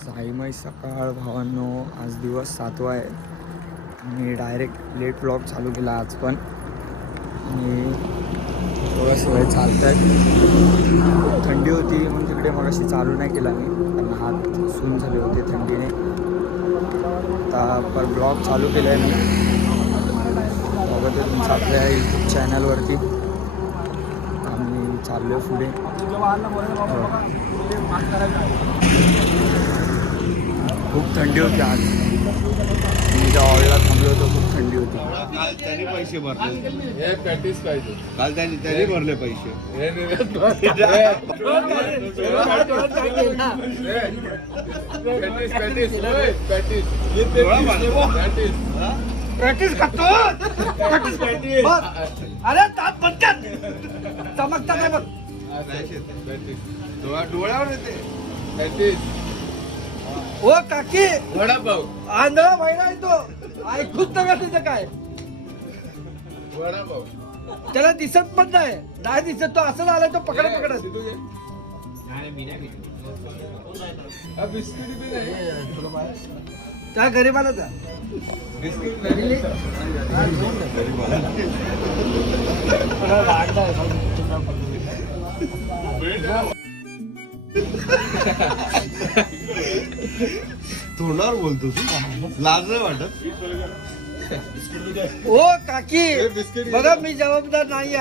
साईमय सकाळ भावांनो, आज दिवस 7वा आहे आणि डायरेक्ट लेट व्लॉग चालू केला आज पण. आणि थोडंसं वेळ चालत आहे. खूप थंडी होती म्हणून तिकडे मग अशी चालू नाही केला मी, कारण हात सून झाले होते थंडीने. आता पर ब्लॉग चालू केला आहे मी, बघत आहे तुमचं आपल्या यूट्यूब चॅनलवरती. आम्ही चाललो आहे पुढे. खूप थंडी होती आज. मी ज्या हॉलला थांबलो होतो खूप थंडी होती. काल त्यांनी पैसे भरले, प्रॅक्टिस पाहिजे. काल त्यांनी भरले पैसे. प्रॅक्टिस करतो. अरे तात बदकत चमकता नाही बघ. डोळ्यावर येते प्रॅक्टिस. ओ काकी वडापाव आंधळा महिना येतो, ऐकूच नका तिचं काय. वडापाव त्याला दिसत पण नाही दिसत. तो असं झालाय, तो पकडत पकडत. बिस्किट बी नाही. त्या गरीबाला जा. तोंडावर बोलतो तू, लाज नाही वाटत? ओ काकी बघा, मी जबाबदार नाही.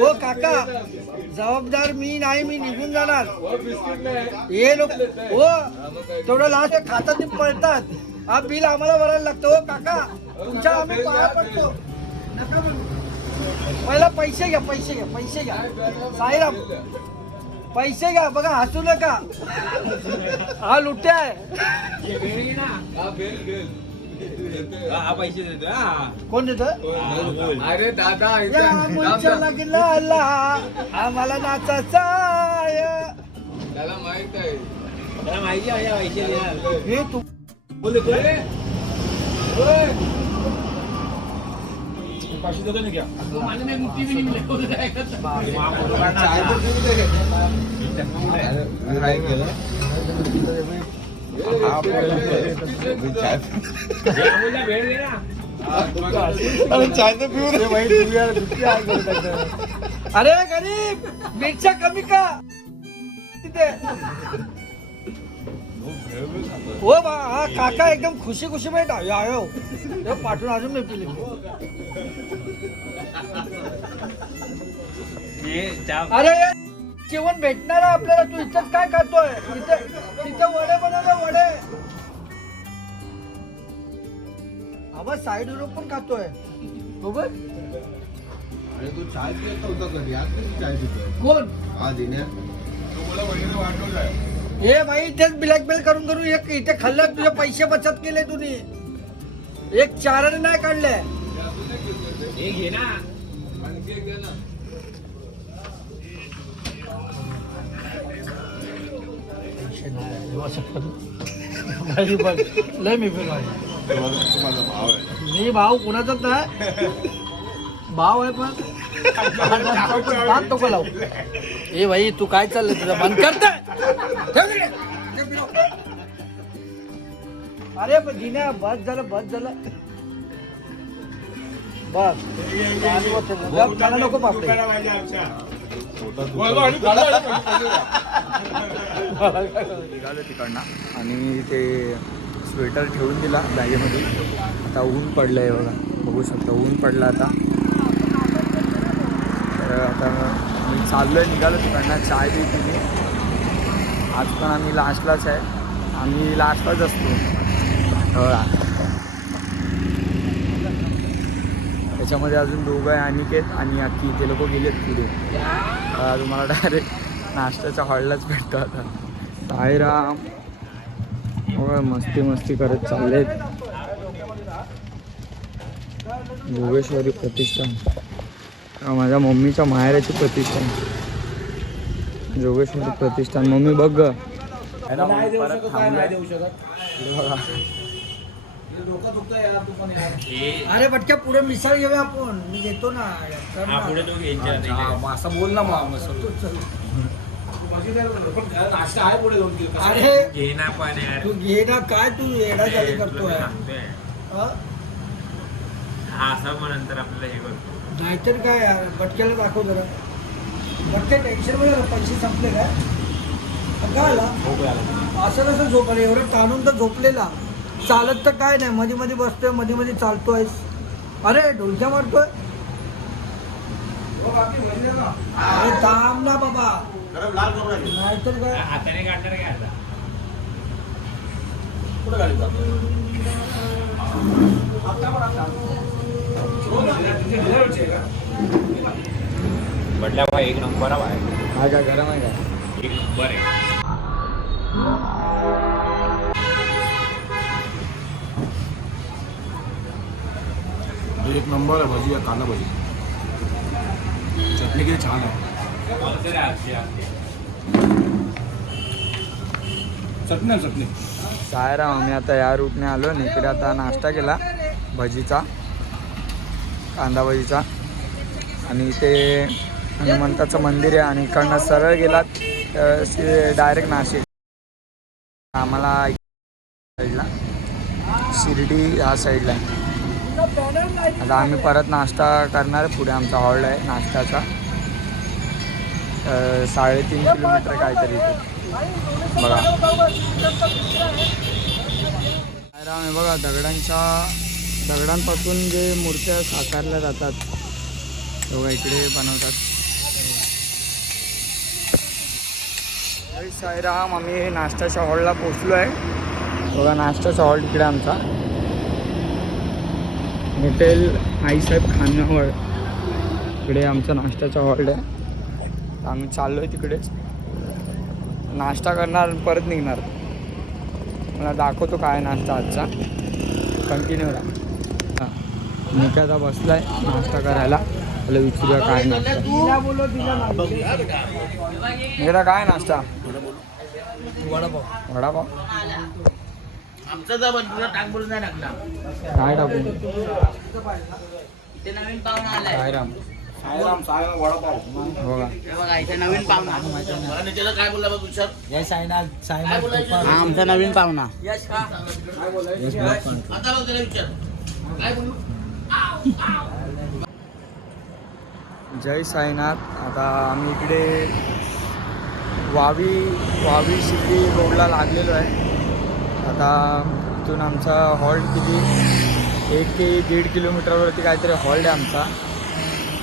ओ काका, जबाबदार मी नाही. मी निघून जाणार. हे लोक हो तेवढं लास्ट खातात ते पळतात. हा बिल आम्हाला भरायला लागतं. हो काका, तुमच्या आम्ही पाया पडतो. नका म्हणू. पहिला पैसे घ्या, पैसे घ्या, पैसे घ्या. साईराम, पैसे घ्या. बघा, हसू नका. हा लुट्या आहे. पैसे देतो. कोण देत? अरे दादा आम्हाला नाचायचा आहे. त्याला माहित आहे. त्याला माहिती आहे पैसे देणार. हे तू बोल पैसे देतो ना क्या. चाय तर पिऊ दे. काय केलं? भेळ दे ना. चाय तर पिऊ दे. अरे गरीब, मिरच्या कमी का तिथे. हो बा, हा काका एकदम खुशी खुशी में आयो. पाठवून अजून मी पिली. अरे जेवण भेटणार आहे आपल्याला. तू इथंच काय खातोय? तिथे वडे बनवले, वडे. आबा साईड वर पण खातोय. बरोबर. अरे तू चाय पित होता कधी? आज कधी चाय पितोय? कोण? हा दिन्या. हे भाई, इथेच ब्लॅकमेल करून करून इथे खाल्लं. तुझे पैसे बचत केले तुम्ही. एक चाराने नाही काढले. हे घे ना. लय मी माझा भाव आहे. मी भाऊ कुणाचाच नाही. भाव आहे पण हात नको लावू. ए भाई, तू काय चाललंय तुझं? बंद करते. अरे पण जिन्या, बस झालं, बस झालं. बस मला नको पापडे. निघालो तिकडनं आणि ते स्वेटर ठेवून दिला बॅगेमध्ये. आता ऊन पडलं आहे बघा, बघू शकता ऊन पडलं आता. तर आता मी चाललो आहे, निघालो तिकडनं. चाय बी पिली. आज पण आम्ही लास्टलाच आहे. आम्ही लास्टलाच असतो. त्याच्यामध्ये अजून दोघं आहे, अनिकेत आणि अक्की. ते लोक गेलेत पुढे. तुम्हाला डायरेक्ट नाश्त्याच्या हॉललाच भेटतो आता. साईराम मस्ती मस्ती करत चाललेत. जोगेश्वरी प्रतिष्ठान, माझ्या मम्मीच्या माहेराची प्रतिष्ठान. जोगेश्वरी प्रतिष्ठान. मम्मी बघ ग. अरे बटक्या, पुढे मिसळ घेऊया आपण. मी घेतो ना. पुढे तो घ्यायचा. असं बोल ना मग. पण नाश्ता आहे पुढे 2 किलो. अरे घे ना पण यार. तू घे ना, काय तू येडा जाली करतोय हा? हा असं मग नंतर आपल्याला हे करतो. नाहीतर काय यार, बटक्याला दाखव जरा. बटक्या टेन्शन मध्ये आलं, पैसे संपले काय? काय आला असं कसं झोपलं? एवढं ताणून तर झोपलेला, चालत तर काय नाही, मध्ये मध्ये बसतोय, मध्ये मध्ये चालतोय. अरे ढोलक्या मारतोय. अरे थांब ना बाबा, नाहीतर काय. हाताने काढणार काय आता? म्हटल्या बा 1 नंबर आहे. हा काय गरम आहे का? 1 नंबर आहे. एक नंबर आहे भजी, कांदा भजी. चटणी किती छान आहे. चटणी सायराम, आम्ही आता या रूटने आलो आणि इकडे आता नाश्ता केला भजीचा, कांदा भजीचा. आणि इथे हनुमंताचं मंदिर आहे आणि इकडनं सरळ गेलात डायरेक्ट नाशिक. आम्हाला साईडला शिर्डी ह्या साईडला आहे. आता आम्ही परत नाश्ता करणार. पुढे आमचा हॉल्ट आहे नाश्त्याचा, 3.5 किलोमीटर काहीतरी इथे बघा. हे बघा, दगडांपासून जे मूर्त्या साकारल्या जातात तेव्हा इकडे बनवतात. जय साईराम, आम्ही नाश्त्याच्या हॉलला पोचलो आहे. बघा नाश्त्याचा हॉल इकडे आमचा, हॉटेल आईसाहेब खानावळ. इकडे आमचा नाश्त्याचा हॉल आहे. आम्ही चाललो आहे तिकडेच, नाश्ता करणार परत निघणार. मला दाखवतो काय नाश्ता आजचा, कंटिन्यू राहा. निकादा बसलाय नाश्ता करायला, मला विचारूया काय नाश्ता. निकादा काय नाश्ता? वडापाव. आमचा जा बनला टाक बोलून नाही टाकला. काय टाकू? ते नवीन पाहुणा आलाय. साईराम वडापाव. बघा, हे बघा इथे नवीन पाहुणा. मला त्याला काय बोलला बघ विचार. जय साईनाथ. काय बोलायचं? हा आमचा नवीन पाहुणा. यश का? यश ब्लॉग पण. आता बघ त्याला विचार. काय बोलू? जय साईनाथ. आता आम्ही इकडे वावी शिर्डी रोडला लागलेलो आहे. आता इथून आमचा हॉल्ट किती 1 ते 1.5 किलोमीटरवरती काहीतरी हॉल्ट आहे आमचा.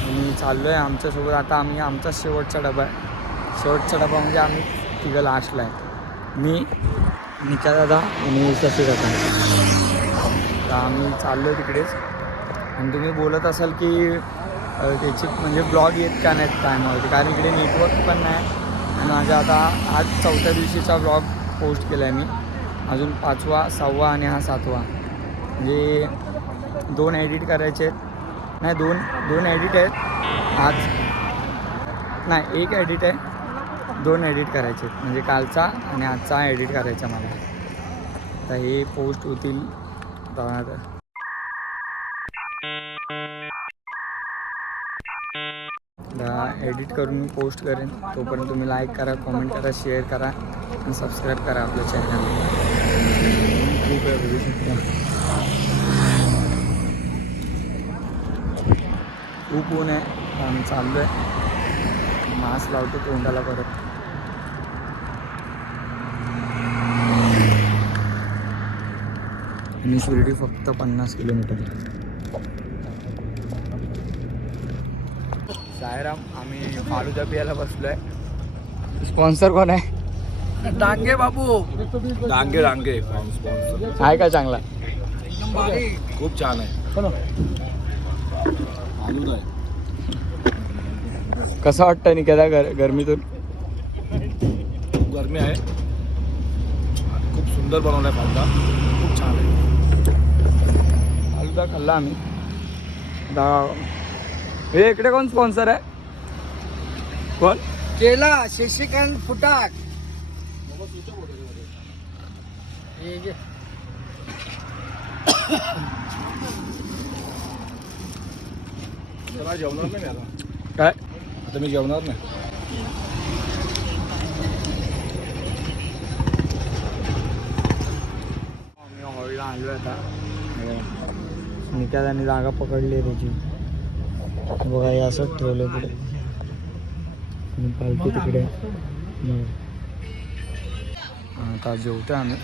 आणि चाललो आहे आमच्यासोबत. आता आमचा शेवटचा डबा आहे. शेवटचा डबा म्हणजे आम्ही तिघं लास्टला आहे, मी, निका दादा आणि शशी दादा. तर आम्ही चाललो आहे तिकडेच. आणि तुम्ही बोलत असाल की त्याची म्हणजे ब्लॉग येत का नाहीत टायमावरती, कारण इकडे नेटवर्क पण नाही. आणि माझा आता आज 4थ्या दिवशीचा ब्लॉग पोस्ट केला आहे मी. अजून 5वा 6वा आणि हा 7वा, म्हणजे 2 एडिट करायचे आहेत. नाही, दोन एडिट आहेत आज. नाही, 1 एडिट आहे, 2 एडिट करायचे आहेत. म्हणजे कालचा आणि आजचा एडिट करायचा मला. आता हे पोस्ट होतील एडिट करून मी पोस्ट करेन. तोपर्यंत तुम्ही लाईक करा, कमेंट करा, शेअर करा आणि सबस्क्राईब करा आपल्या चॅनल. खूप आहे, बघू शकता खूप ऊन आहे. आम्ही चाललो आहे, मास्क लावतो तोंडाला परत. आणि शिर्डी फक्त 50 किलोमीटर. सायराम, आम्ही फालुदा पियाला बसलो आहे. स्पॉन्सर कोण आहे? डांगे बाबू. डांगे आहे का चांगला? खूप छान आहे. फालुदा आहे. कसं वाटतं निकेता गरमीतून? खूप गरमी आहे. खूप सुंदर बनवलं आहे फालुदा, खूप छान आहे. फालुदा खाल्ला आम्ही. हे इकडे कोण स्पॉन्सर आहे? कोण? केला शशिकांत फुटाक. हे घे. जेवणार नाही आता. काय? आता मी जेवणार नाही. आलो आता. निकालाने जागा पकडली आहे त्याची. बघा हे असंच ठेवलं पुढे आणि पालखी तिकडे. आता जेवतो आम्ही.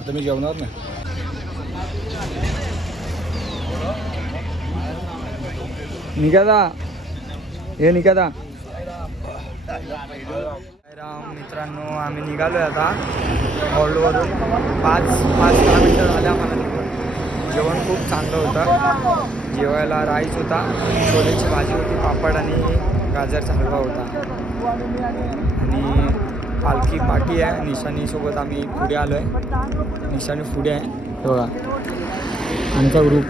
आता मी जेवणार नाही. निकादा हे निकादा. मित्रांनो आम्ही निघालो आहे आता हॉलवरून. 5-10 मिनटं झाले आम्हाला निघून. जेवण खूप चांगलं होतं. जेवायला राईस होता, छोलेची भाजी होती, पापड आणि गाजरचा हलवा होता. आणि पालखी पाठी आहे. निशाणीसोबत आम्ही पुढे आलो आहे. निशाणी पुढे आहे बघा आमचा ग्रुप.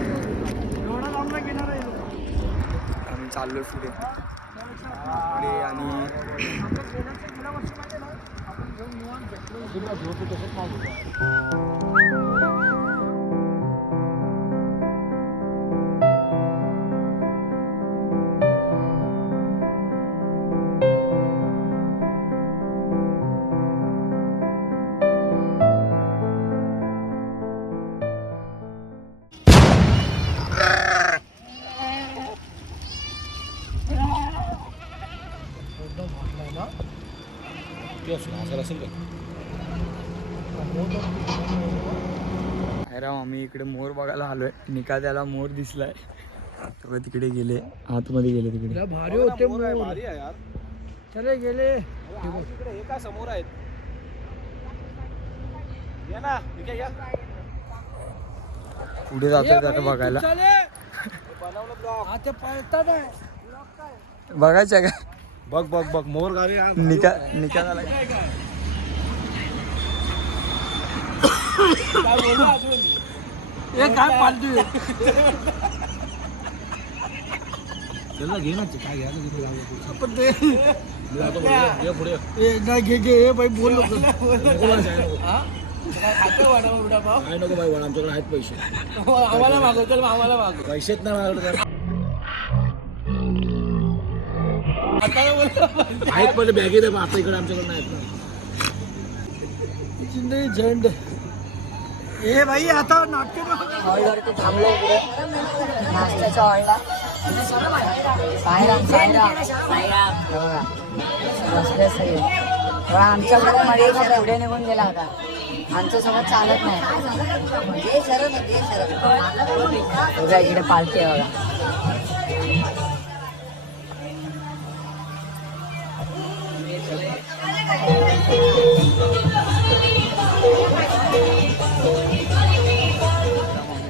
आम्ही चाललो पुढे पुढे आणि असेल का? राव आम्ही इकडे मोर बघायला आलोय. निकाद्याला मोर दिसलाय. तेव्हा तिकडे गेले, आतमध्ये गेले तिकडे. भारी होते भारी आहे यार. चले गेले. हे काय समोर आहेत. या ना, इकडे या. पुढे जातोय आता बघायला. ते पळतात आहे. बघायचं का? बघ बघ बघ मोर गाडी. निकादाला हे काय पालतू त्याला घे ना, काय घ्यायचं पण ते पुढे. नाही घे बाई बोल नको. काय नको बाई, आमच्याकडे आहेत पैसे. आम्हाला मागवतो, आम्हाला मागव. पैसेच नाही माझ्याकडे. आहेत पहिले बॅगेत आहे, आता इकडे आमच्याकडे नाही आहेत. झंड ए भाई आता नाटक हॉलवरती थांबलो पुढे नाश्त्याच्या हॉलला. साईराम साईराम साईराम बसले सगळे. आमच्याकडे मध्ये पुढे निघून गेला होता. आमच्यासोबत चालत नाही. बघा इकडे पालखी आहे बघा.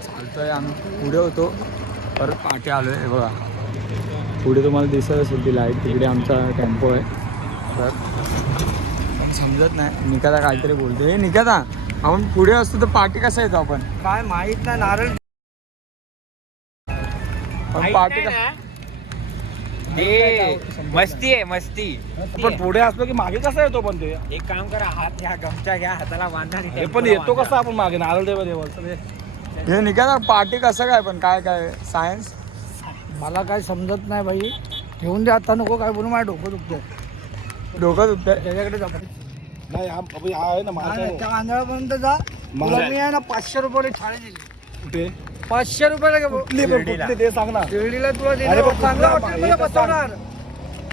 चालतोय आम्ही. पुढे होतो परत पाठी आलो आहे. बघा पुढे तुम्हाला दिसत असेल ती लाईट. तिकडे आमचा टेम्पो आहे. तर समजत नाही. निकादा काहीतरी बोलतो. हे निकादा आपण पुढे असतो तर पाठी कसा येतो आपण? काय माहित नाही. नारळ पण पाठी का? मस्ती आहे मस्ती. पण पुढे असलो की मागे कसा येतो पण ते? एक काम करा, हात घ्या, गमच्या घ्या, हाताला बांधा. हे पण येतो कसा आपण मागे नारळ देवा देवा. हे निकादा पाठी कसं काय पण काय काय सायन्स मला काय समजत नाही भाई. घेऊन दे आता, नको काय बोलू. माझं डोकं दुखतंय. डोकं दुखतंय. त्याच्याकडे जा. नाही हा आहे ना माझा. त्या आंधळापर्यंत जा. तुला मी आहे ना 500 रुपये छाळे दिली. कुठे 500 रुपयाला कुठली पण कुठली ते सांग ना. शिर्डीला तुला अरे दिलं. पण चांगल्या कुठला हॉटेलमध्ये पाहिजे तर बसवणार.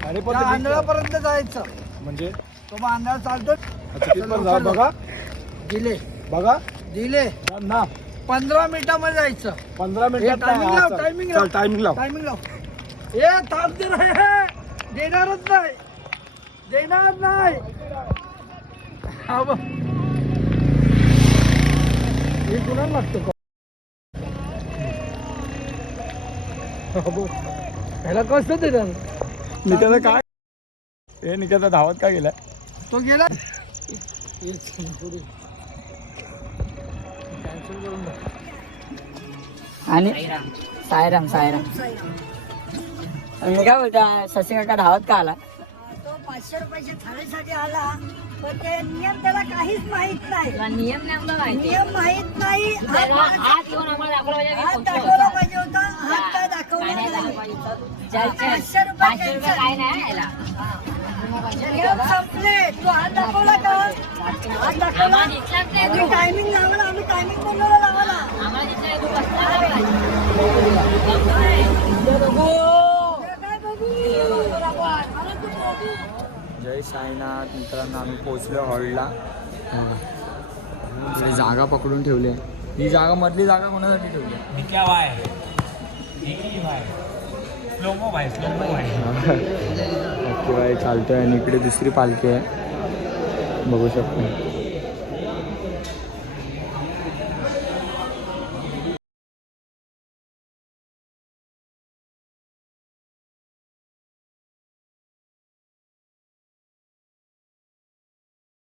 अरे पण त्या ते आंधळापर्यंत जायचं. म्हणजे तो मग आंधळा चालतो. अच्छा, तिथपर्यंत जा. बघा दिले बघा दिले ना. 15 मिनिटामध्ये जायचं. 15 मिनिटात टायमिंग लाव, टायमिंग लाव. टायमिंग लाव. टायमिंग लाव. ए थांब दे रे. देणारच नाही. देणार नाही. हा बघ. हे कुणाला लागतं का? ह्याला कसं देणार? निकादा काय? हे निकादा धावत का गेलाय? तो गेला. आणि साईराम साईराम. मी काय बोलता शशी काका धावत का आला? तो 500 रुपयाच्या थाळीसाठी आला, पण ते नियम त्याला काहीच माहित नाही. नियम नेमका माहिती. नियम माहित नाही. हात घेऊन आम्हाला दाखवला पाहिजे. हात दाखवला पाहिजे होता. हात काय दाखवला नाही. 500 रुपये काय नाही याला. नियम संपले. तू हात दाखवला का? आज दाखवला आम्ही टायमिंग लावला आम्ही टायमिंग बनवला लावला काय बघू अरे तू बघू जय साईनाथ मित्रांनो, आम्ही पोहोचलो हॉलला. इकडे जागा पकडून ठेवली आहे. ही जागा मधली जागा कोणासाठी ठेवली आहे? ओके बाय, चालतोय. आणि इकडे दुसरी पालखी आहे, बघू शकतो.